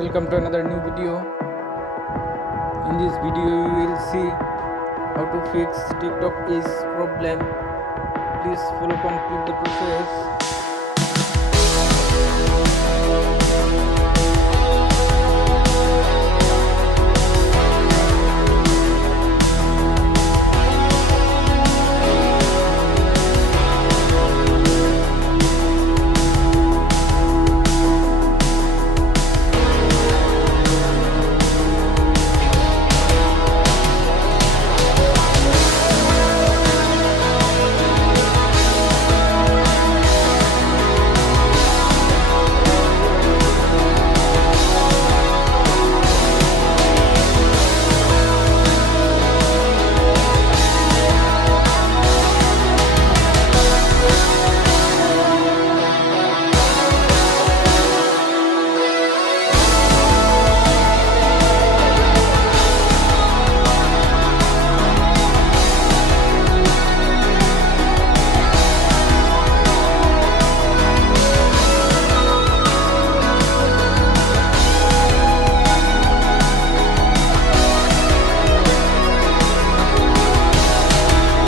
Welcome to another new video. In this video you will see how to fix TikTok is problem. Please follow complete the process.